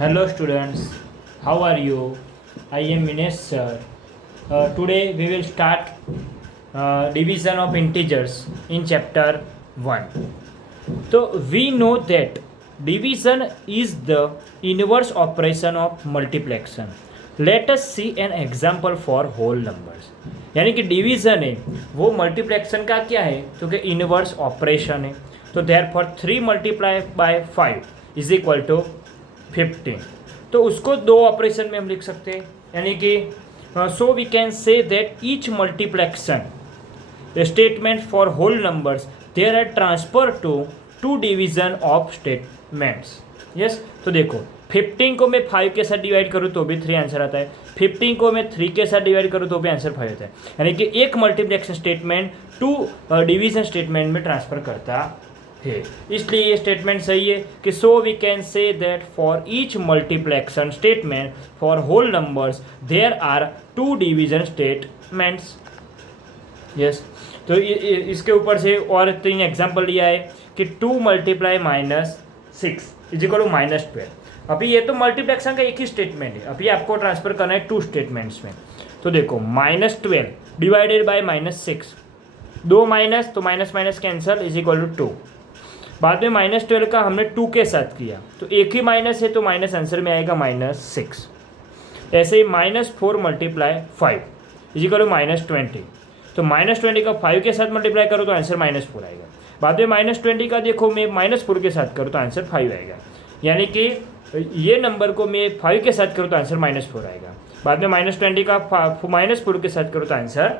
Hello students, how are you? I am Minesh sir. Today we will start division of integers in chapter 1. So we know that division is the inverse operation of multiplication. Let us see an example for whole numbers. यानी कि division है वो मल्टीप्लेक्शन का क्या है तो कि inverse operation है. तो therefore 3 multiply by 5 is equal to 15. तो उसको दो ऑपरेशन में हम लिख सकते हैं. यानी कि so we can say that each multiplication statement for whole numbers there are transfer to division of statements. Yes, तो देखो 15 को मैं 5 के साथ डिवाइड करूँ तो भी 3 आंसर आता है. 15 को मैं 3 के साथ डिवाइड करूँ तो भी आंसर 5 आता है. यानी कि एक multiplication statement to division statement में ट्रांसफर करता है. इसलिए ये स्टेटमेंट सही है कि so we can say that for each multiplication statement for whole numbers there are 2 division statements. Yes, तो इसके ऊपर से और 3 एग्जाम्पल लिया है कि 2 मल्टीप्लाई -6 इज इक्वल टू -12. अभी ये तो मल्टीप्लेक्शन का एक ही स्टेटमेंट है. अभी आपको ट्रांसफर करना है 2 स्टेटमेंट्स में. तो देखो -12 डिवाइडेड बाय -6, 2 माइनस तो minus minus cancel is equal to 2. बाद में -12 का हमने 2 के साथ किया तो एक ही माइनस है तो माइनस आंसर में आएगा -6. ऐसे ही -4 मल्टीप्लाई 5 इज इक्वल टू -20. तो -20 का 5 के साथ मल्टीप्लाई करो तो आंसर -4 आएगा. बाद में -20 का देखो मैं -4 के साथ करूँ तो आंसर 5 आएगा. यानी कि ये नंबर को मैं 5 के साथ करूँ तो आंसर -4 आएगा. बाद में -20 का -4 के साथ करूँ तो आंसर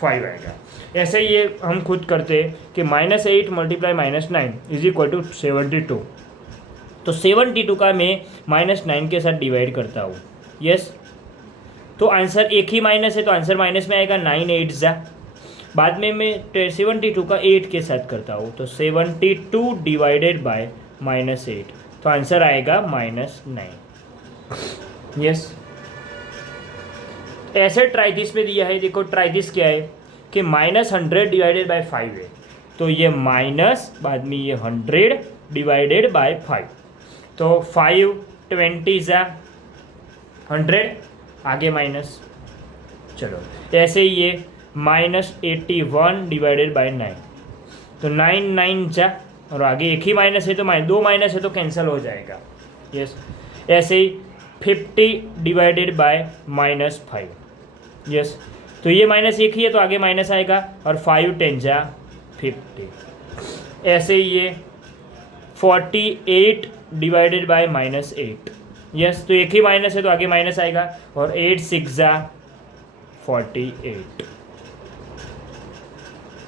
5 आएगा. ऐसे ही ये हम खुद करते हैं कि -8 मल्टीप्लाई -9 इज इक्वल टू 72. तो 72 का मैं -9 के साथ डिवाइड करता हूँ. यस, तो आंसर एक ही माइनस है तो आंसर माइनस में आएगा 9 8 जा. बाद में मैं 72 का 8 के साथ करता हूँ तो 72 डिवाइडेड बाय -8 तो आंसर आएगा -9. यस, ऐसे ट्राई दिस में दिया है. देखो ट्राई दिस क्या है कि -100 डिवाइडेड बाय 5 है. तो ये माइनस बाद में ये 100 डिवाइडेड बाय 5 तो 5 20 जा 100 आगे माइनस. चलो ऐसे ही ये -81 डिवाइडेड बाय 9 तो 9 9 जा और आगे एक ही माइनस है तो 2 माइनस है तो कैंसिल हो जाएगा. यस, ऐसे ही 50 डिवाइडेड बाय -5. यस, तो ये माइनस एक ही है तो आगे माइनस आएगा और 5 10 जा 50. ऐसे ही ये 48 डिवाइडेड बाय -8. यस, तो एक ही माइनस है तो आगे माइनस आएगा और 8 6 जा 48.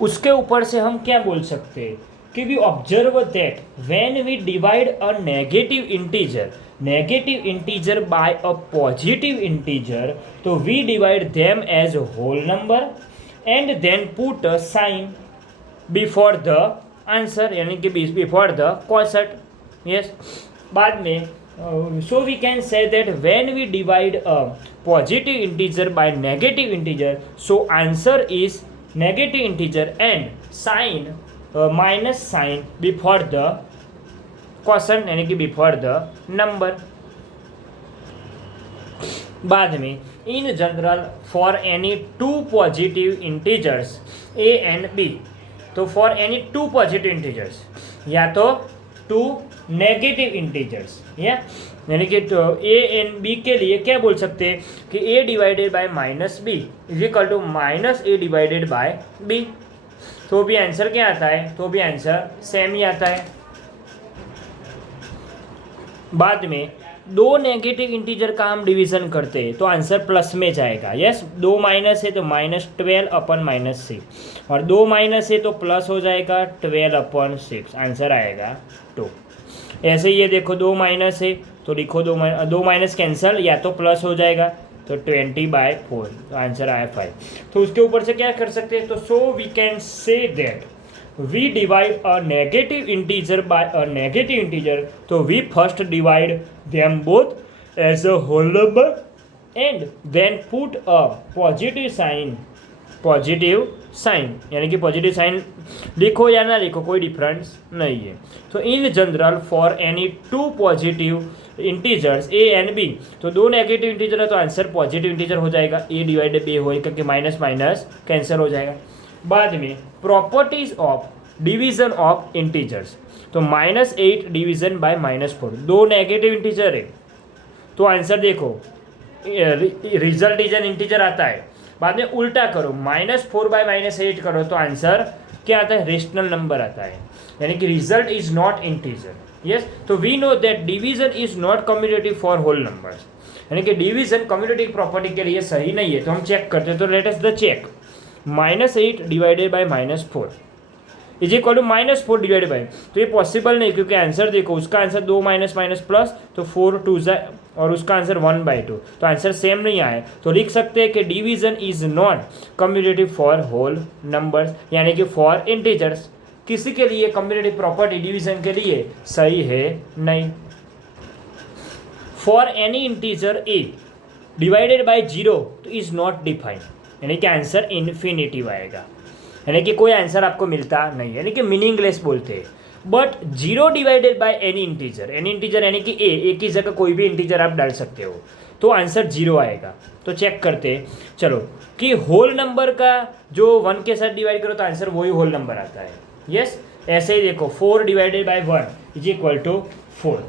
उसके ऊपर से हम क्या बोल सकते हैं कि we observe that when we divide a negative integer by a positive integer तो we divide them as whole number and then put a sign before the answer यानी कि बिफोर द क्वोशंट. यस, बाद में so we can say that when we divide a positive integer by negative integer so answer is negative integer and sign minus sign before the quotient यानी कि before the number. बाद में in general for any two positive integers a and b तो for any two positive integers या तो 2 negative integers यानी कि ए and B के लिए क्या बोल सकते हैं कि a divided by -b is equal to -a divided by b. तो भी आंसर क्या आता है तो भी आंसर सेम ही आता है. बाद में 2 नेगेटिव इंटीजर का हम डिवीजन करते हैं तो आंसर प्लस में जाएगा. यस, 2 माइनस है तो -12 अपन -6 और 2 माइनस है तो प्लस हो जाएगा 12/6 आंसर आएगा 2. ऐसे ये देखो 2 माइनस है तो लिखो 2 माइनस कैंसल या तो प्लस हो जाएगा तो 20/4 तो आंसर आया 5. तो उसके ऊपर से क्या कर सकते हैं तो so we can say that we divide a negative integer by a negative integer तो we first divide them both as a whole number and then put a positive sign यानी कि पॉजिटिव साइन लिखो या ना लिखो कोई difference नहीं है. तो in general for any 2 positive integers a and b, तो दो नेगेटिव इंटीजर है तो आंसर पॉजिटिव इंटीजर हो जाएगा, ए डिवाइडेड बी हो क्योंकि माइनस माइनस कैंसिल हो जाएगा। बाद में properties of division of integers, तो -8 डिवीजन बाय -4, दो नेगेटिव इंटीजर है तो आंसर देखो रिजल्ट इज एन इंटीजर आता है। बाद में उल्टा करो, -4 बाय -8 करो तो आंसर क्या आता है, रेशनल नंबर आता है, यानी कि result is not integer. Yes, तो we know that division is not commutative for whole numbers, यानी कि डिवीजन कम्यूटेटिव प्रॉपर्टी के लिए सही नहीं है, तो हम चेक करते हैं। तो let us the check, -8 divided by -4 is equal to -4 divided by, तो ये पॉसिबल नहीं क्योंकि आंसर देखो उसका आंसर 2 माइनस माइनस प्लस, तो 4 2 और उसका आंसर 1/2, तो आंसर सेम नहीं आया, तो लिख सकते हैं कि division is not commutative for whole numbers, यानी कि फॉर इंटीजर्स। किसी के लिए कम्यूटेटिव प्रॉपर्टी डिवीजन के लिए सही है नहीं। For any integer a divided bye 0 तो इज नॉट डिफाइंड, यानी कि आंसर इन्फिनिटिव आएगा, यानी कि कोई आंसर आपको मिलता नहीं, यानी कि मीनिंगलेस बोलते हैं। But 0 divided by any integer यानी कि ए की जगह कोई भी इंटीजर आप डाल सकते हो, तो आंसर 0 आएगा। तो चेक करते हैं चलो कि होल नंबर का जो 1 के साथ डिवाइड करो तो आंसर वही होल नंबर आता है। यस, ऐसे ही देखो 4 divided by 1 is equal to 4,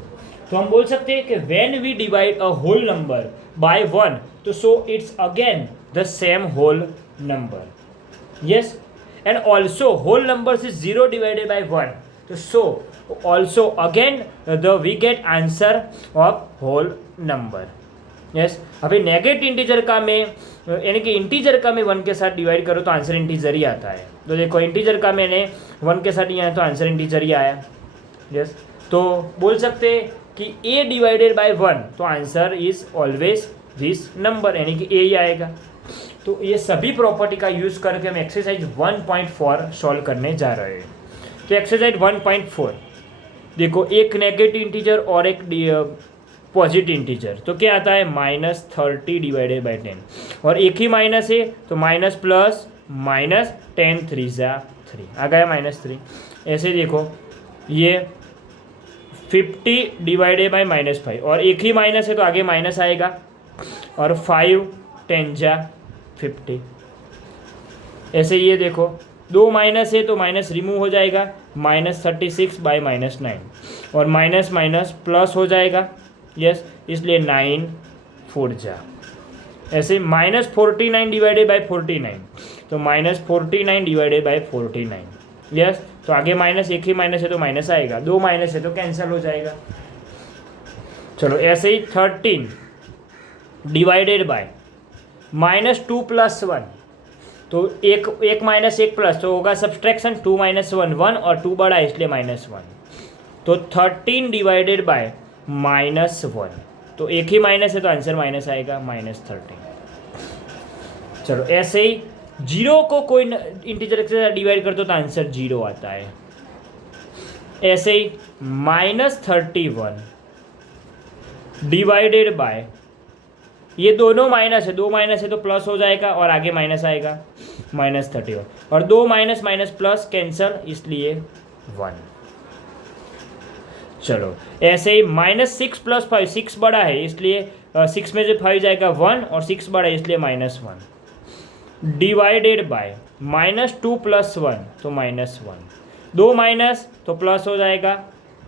तो हम बोल सकते हैं कि when we divide a whole number by 1 तो so it's again the same whole number. Yes, and also whole numbers is 0 divided by 1, so also again we get answer of whole number। yes, अभी negative integer का में यानी कि integer का में 1 के साथ डिवाइड करो तो आंसर इंटीजर ही आता है, तो देखो इंटीजर का मैंने 1 के साथ ही आया तो आंसर इंटीजर ही आया। यस, तो बोल सकते हैं कि a डिवाइडेड बाय 1 तो answer is always this number, यानी कि a ही आएगा। तो ये सभी प्रॉपर्टी का यूज़ करके हम एक्सरसाइज 1.4 सॉल्व करने जा रहे हैं। तो एक्सरसाइज 1.4 देखो, एक नेगेटिव इंटीजर और एक पॉजिटिव इंटीजर, तो क्या आता है -30 डिवाइडेड बाई 10, और एक ही माइनस है तो माइनस प्लस माइनस 10 3 3 आ गया -3। ऐसे देखो ये 50 डिवाइडेड बाई -5, और एक ही माइनस है तो आगे माइनस आएगा, और 5 10 50। ऐसे ये देखो दो माइनस है तो माइनस रिमूव हो जाएगा, -36 बाई -9, और माइनस माइनस प्लस हो जाएगा। यस, इसलिए 9 4 ऐसे -49 डिवाइडेड बाई 49, तो -49 डिवाइडेड बाई 49। यस, तो आगे माइनस, एक ही माइनस है तो माइनस आएगा, दो माइनस है तो कैंसिल हो जाएगा। चलो ऐसे ही 13 डिवाइडेड बाय -2 + 1, तो एक माइनस एक प्लस तो होगा सब्सट्रैक्शन, 2 - 1 1, और 2 बड़ा है इसलिए -1, तो 13 डिवाइडेड बाय -1, तो एक ही माइनस है तो आंसर माइनस आएगा -13। चलो ऐसे ही 0 को कोई इंटीजर के साथ डिवाइड कर दो तो आंसर 0 आता है। ऐसे ही -31 डिवाइडेड बाय, ये दोनों माइनस है, दो माइनस है तो प्लस हो जाएगा और आगे माइनस आएगा -31, और दो माइनस माइनस प्लस कैंसल इसलिए 1। चलो ऐसे ही -6 + 5, 6 बड़ा है इसलिए 6 में से 5 जाएगा 1, और 6 बड़ा है इसलिए -1, डिवाइडेड बाय -2 + 1 तो -1, दो माइनस तो प्लस हो जाएगा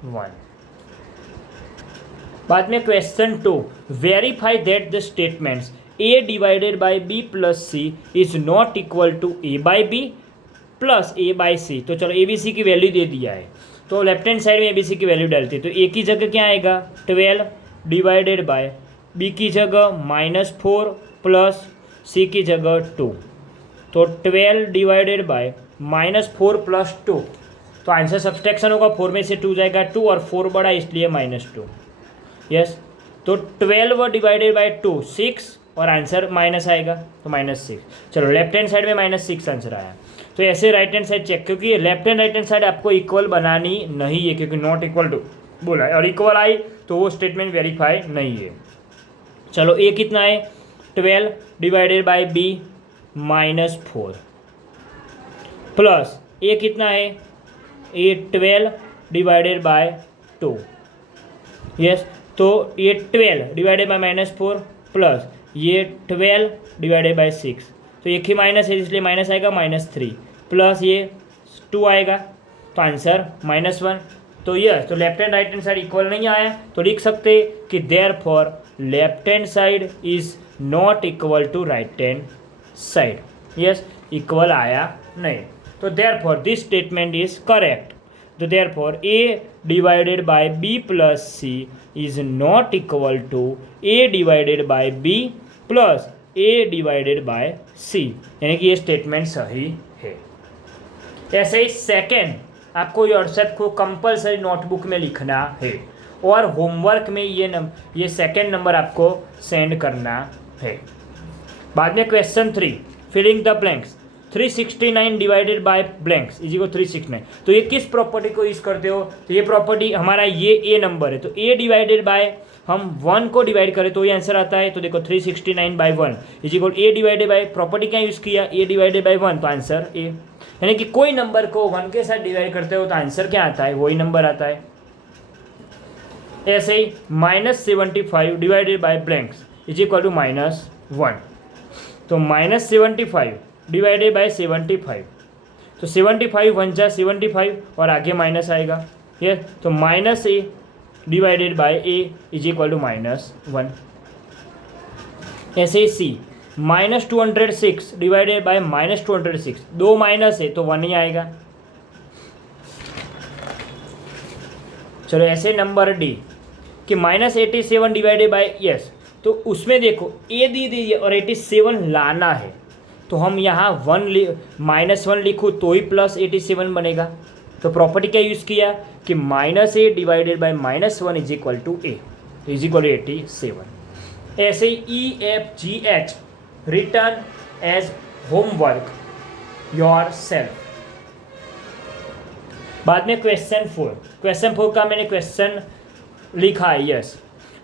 1। बाद में question 2, verify that the statements a divided by b + c is not equal to a by b plus a by c। तो चलो a b c की वैल्यू दे दिया है, तो लेफ्ट हैंड साइड में a b c की value डालते हैं, तो a की जगह क्या आएगा 12 डिवाइडेड बाय b की जगह -4 प्लस c की जगह 2, तो 12 डिवाइडेड बाय -4 + 2, तो आंसर सब्सट्रैक्शन होगा, 4 में से 2 जाएगा 2, और 4 बड़ा इसलिए -2। यस, तो 12 डिवाइडेड बाई 2 6, और आंसर माइनस आएगा तो -6। चलो लेफ्ट हैंड साइड में -6 आंसर आया, तो ऐसे राइट हैंड साइड चेक, क्योंकि left hand right hand side आपको इक्वल बनानी नहीं है, क्योंकि नॉट इक्वल टू बोला है, और इक्वल आई तो वो स्टेटमेंट वेरीफाई नहीं है। चलो ए कितना है 12 डिवाइडेड बाई b -4, प्लस ए कितना है ए 12 डिवाइडेड बाय 2। यस, तो ये 12 डिवाइडेड बाय -4 प्लस ये 12 डिवाइडेड बाय 6, तो एक ही माइनस है इसलिए माइनस आएगा -3 प्लस ये 2 आएगा, तो आंसर -1। तो यह तो left and right hand side equal नहीं आया, तो लिख सकते कि therefore left hand side is not equal to right hand side. Yes, equal आया नहीं, तो therefore this statement is correct. तो therefore a divided by b plus c is not equal to a divided by b plus a divided by c, यानी कि ये statement सही है। ऐसे ही सेकेंड आपको योरसेल्फ को कंपलसरी नोटबुक में लिखना है और होमवर्क में ये सेकेंड नंबर आपको सेंड करना है। बाद में question 3 filling the blanks, 369 divided by blanks is equal 369। तो ये किस प्रॉपर्टी को यूज करते हो, तो ये प्रॉपर्टी हमारा ये ए नंबर है, तो ए डिवाइडेड बाय हम 1 को डिवाइड करें तो ये आंसर आता है। तो देखो 369 by 1 is equal a divided by, property क्या यूज किया, ए डिवाइडेड बाय 1, तो आंसर ए, यानी कि कोई नंबर को 1 के साथ डिवाइड करते हो तो आंसर क्या आता है, वही नंबर आता है। ऐसे ही -75 divided by blanks is equal to -1, तो -75 डिवाइडेड बाय 75, तो 75 1 जा 75 और आगे माइनस आएगा, ये तो -a divided by a is equal to -1। ऐसे ही c -206 डिवाइडेड बाय -206, 2 माइनस है तो 1 ही आएगा। चलो ऐसे नंबर डी कि -87 डिवाइडेड बाय यस, तो उसमें देखो ए दी दी और 87 लाना है, तो हम यहाँ -1 लिखूँ तो ही +87 बनेगा। तो प्रॉपर्टी क्या यूज़ किया कि -a divided by -1 is equal to a, तो इज इक्वल टू 87। ऐसे ही EFGH return as homework yourself. बाद में क्वेश्चन 4 का मैंने क्वेश्चन लिखा है यस,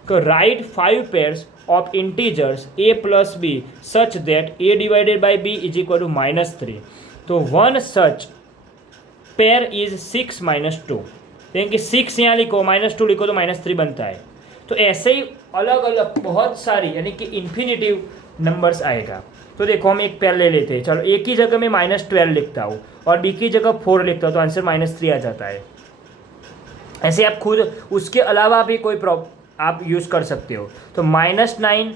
तो right 5 pairs of integers a plus b such that a divided by b is equal to -3, तो one such pair is 6 - 2, यानी कि 6 यहाँ लिखो -2 लिखो तो -3 बनता है। तो ऐसे ही अलग अलग बहुत सारी यानी कि इन्फिनिटिव नंबर्स आएगा। तो देखो हम एक पेयर ले लेते हैं, चलो एक ही जगह में -12 लिखता हूँ और बी की जगह 4 लिखता हूँ तो आंसर -3 आ जाता है। ऐसे आप खुद उसके अलावा भी कोई आप यूज़ कर सकते हो। तो -9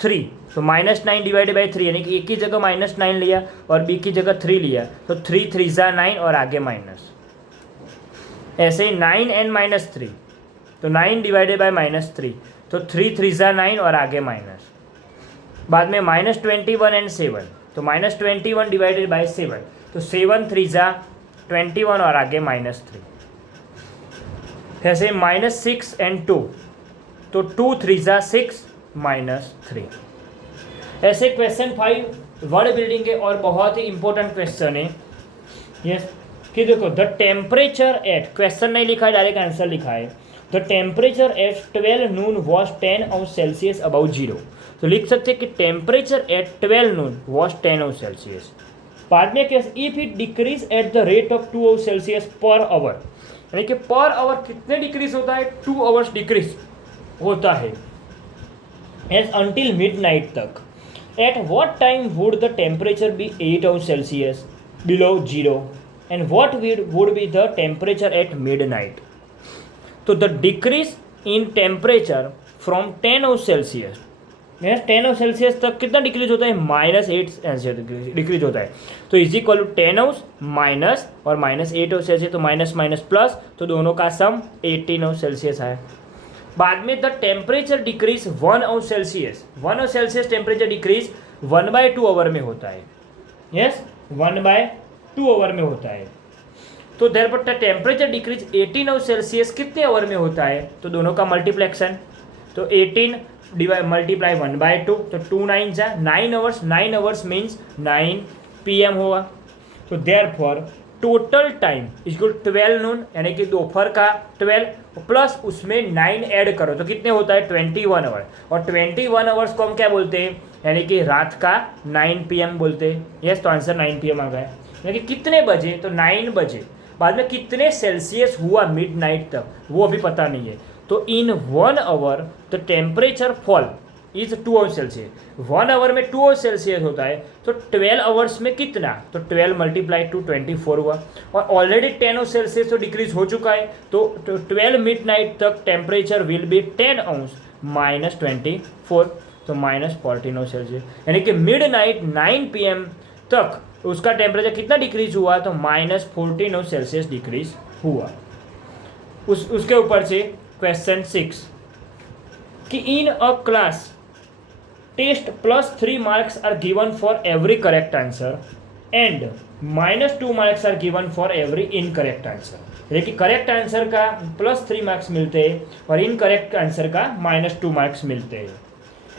3, तो -9 डिवाइडेड बाई 3, यानी कि एक ही जगह -9 लिया और बी की जगह 3 लिया, तो 3 3 जा 9 और आगे माइनस। ऐसे ही 9 n -3, तो 9 डिवाइडेड बाई -3, तो 3 3 जा 9 और आगे माइनस। बाद में -21 and 7, तो -21 डिवाइडेड बाई 7, तो 7 3 जा 21 और आगे -3। ऐसे -6 and 2, तो 2 3 जा 6 -3। ऐसे क्वेश्चन 5 वर्ड बिल्डिंग के और बहुत ही इंपॉर्टेंट क्वेश्चन है यस, कि देखो द टेम्परेचर एट, क्वेश्चन नहीं लिखा है डायरेक्ट आंसर लिखा है, the temperature at 12 noon was 10° above 0। तो लिख सकते हैं कि टेम्परेचर एट 12 noon वॉज 10°। बाद में कैसे if it decrease at the rate of 2°C per hour, यानी कि पर आवर कितने डिक्रीज होता है, 2 hours डिक्रीज होता है एज अंटिल मिडनाइट तक। At what time would the temperature be 8°C below 0 and what would be the temperature at midnight. तो the decrease in temperature from 10°C, 10°C तक कितना decrease होता है, -8 डिक्रीज होता है। तो इज इक्वल टू 10° माइनस और -8°C, तो माइनस माइनस प्लस, तो दोनों का सम 18°C है। बाद में the temperature decreases 1°C, 1°C temperature decreases 1/2 hour में होता है, यस 1/2 आवर में होता है। तो therefore the temperature decrease 18°C कितने आवर में होता है, तो दोनों का मल्टीप्लेक्शन, तो 18 मल्टीप्लाई 1/2, तो 2 9 जा 9 आवर्स, 9 आवर्स मीन्स 9 PM होगा। तो therefore total time equal 12 noon, यानी कि दोपहर का 12 प्लस उसमें 9 ऐड करो तो कितने होता है 21 आवर, और 21 आवर्स को हम क्या बोलते हैं, यानी कि रात का 9 PM बोलते हैं। यस, तो आंसर 9 PM आ गया, यानी कि कितने बजे, तो 9 बजे। बाद में कितने सेल्सियस हुआ मिडनाइट तक वो अभी पता नहीं है, तो in 1 hour the temperature fall is 2 hour Celsius. 1 hour में 2 आवर सेल्सियस होता है, तो 12 आवर्स में कितना, तो 12 मल्टीप्लाई टू 24 हुआ, और ऑलरेडी 10 आवर सेल्सियस तो डिक्रीज हो चुका है, तो 12 मिडनाइट तक टेम्परेचर विल बी 10 अंश माइनस 24, तो माइनस 14 आवर सेल्सियस, यानी कि मिडनाइट 9 PM तक उसका टेम्परेचर कितना डिक्रीज हुआ, तो माइनस 14 आवर सेल्सियस डिक्रीज हुआ। उसके ऊपर से क्वेश्चन 6 कि in a class test +3 marks are given for every correct answer and -2 marks are given for every incorrect answer. यानी कि करेक्ट आंसर का +3 मार्क्स मिलते हैं और इनकरेक्ट आंसर का -2 मार्क्स मिलते हैं।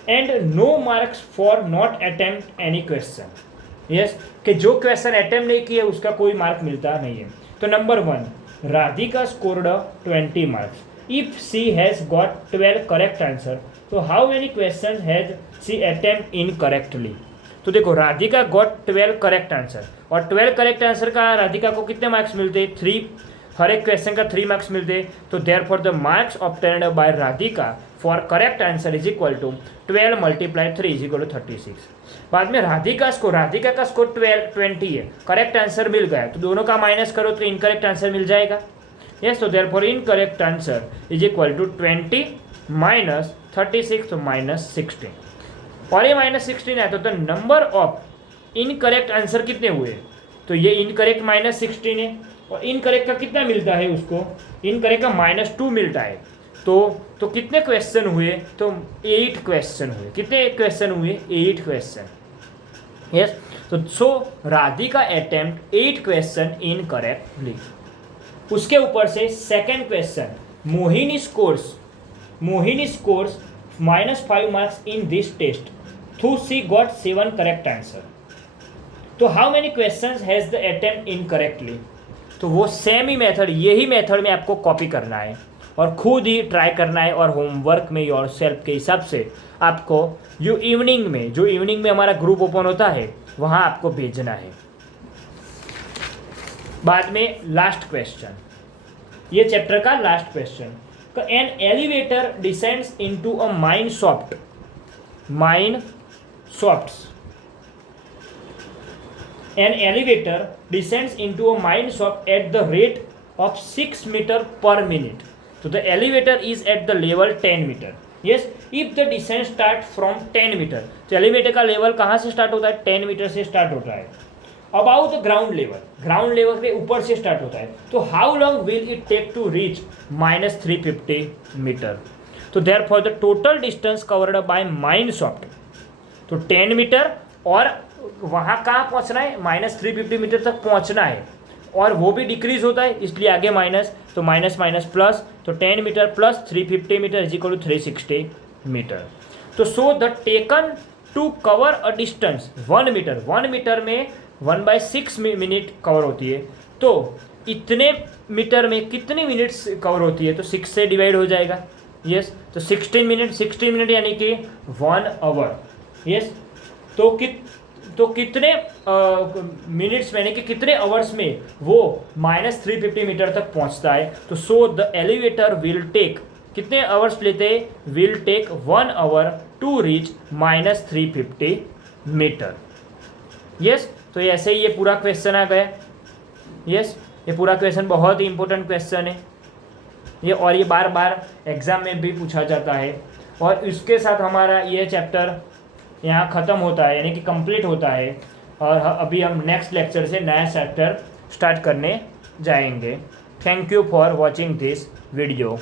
And no marks for not attempt any question. Yes, कि जो क्वेश्चन अटेम्प्ट नहीं किए उसका कोई मार्क मिलता नहीं है। तो number 1, Radhika scored 20 marks. If she has got 12 correct answer, so how many questions has she attempt incorrectly? तो देखो राधिका गॉट 12 करेक्ट आंसर, और 12 करेक्ट आंसर का राधिका को कितने मार्क्स मिलते हैं, 3, हर एक क्वेश्चन का 3 मार्क्स मिलते हैं। तो therefore the marks obtained by Radhika for correct answer is equal to 12 multiply 3 is equal to 36। बाद में राधिका का स्कोर 20 है, करेक्ट आंसर मिल गया, तो दोनों का माइनस करो तो इनकरेक्ट आंसर मिल जाएगा। यस, तो therefore incorrect answer is equal to 20 minus 36, तो माइनस 16, और ये माइनस 16 है, तो the number of incorrect answer कितने हुए, तो ये इनकरेक्ट -16 है, और इनकरेक्ट का कितना मिलता है उसको, इनकरेक्ट का -2 मिलता है। तो कितने क्वेश्चन हुए, तो 8 क्वेश्चन हुए। कितने क्वेश्चन हुए, 8 क्वेश्चन। यस, तो so Radhika attempt 8 question incorrectly. उसके ऊपर से second question, Mohini scores -5 marks in this test through she got 7 correct answer. तो how many questions has the attempt incorrectly. तो वो सेम ही मेथड, यही मेथड में आपको कॉपी करना है और खुद ही ट्राई करना है, और होमवर्क में योर सेल्फ के हिसाब से आपको जो इवनिंग में हमारा ग्रुप ओपन होता है वहाँ आपको भेजना है। बाद में लास्ट क्वेश्चन, ये चैप्टर का last question, an elevator descends into a mine shaft An elevator descends into a mine shaft at the rate of 6 meter per minute. So the elevator is at the level 10 meter. Yes, if the descent start from 10 meter, तो elevator का level कहाँ से start होता है, 10 metre से start होता है। About the ground level के ऊपर से स्टार्ट होता है। तो how long will it take to reach -350 metre. तो therefore the total distance covered by mine shaft, तो 10 मीटर, और वहाँ कहाँ पहुँचना है, -350 मीटर तक पहुँचना है, और वो भी डिक्रीज होता है, इसलिए आगे माइनस, तो माइनस माइनस प्लस, तो 10 metre plus 350 metre is equal to 360 metre. तो so the taken to cover a distance 1 metre में 1/6 मिनट कवर होती है। तो इतने मीटर में कितनी मिनट्स कवर होती है, तो 6 से डिवाइड हो जाएगा। यस, तो 16 मिनट यानी कि 1 आवर। यस, तो कितने मिनट्स में, यानी कि कितने आवर्स में वो -350 मीटर तक पहुंचता है। तो so the elevator will take, कितने आवर्स लेते हैं, will take 1 hour to reach -350 metre. Yes, तो ऐसे ही ये पूरा क्वेश्चन आ गया। यस, ये पूरा क्वेश्चन बहुत ही इंपॉर्टेंट क्वेश्चन है ये, और ये बार बार एग्जाम में भी पूछा जाता है। और इसके साथ हमारा ये चैप्टर यहाँ ख़त्म होता है, यानी कि कंप्लीट होता है, और अभी हम नेक्स्ट लेक्चर से नया चैप्टर स्टार्ट करने जाएंगे। Thank you for watching this video.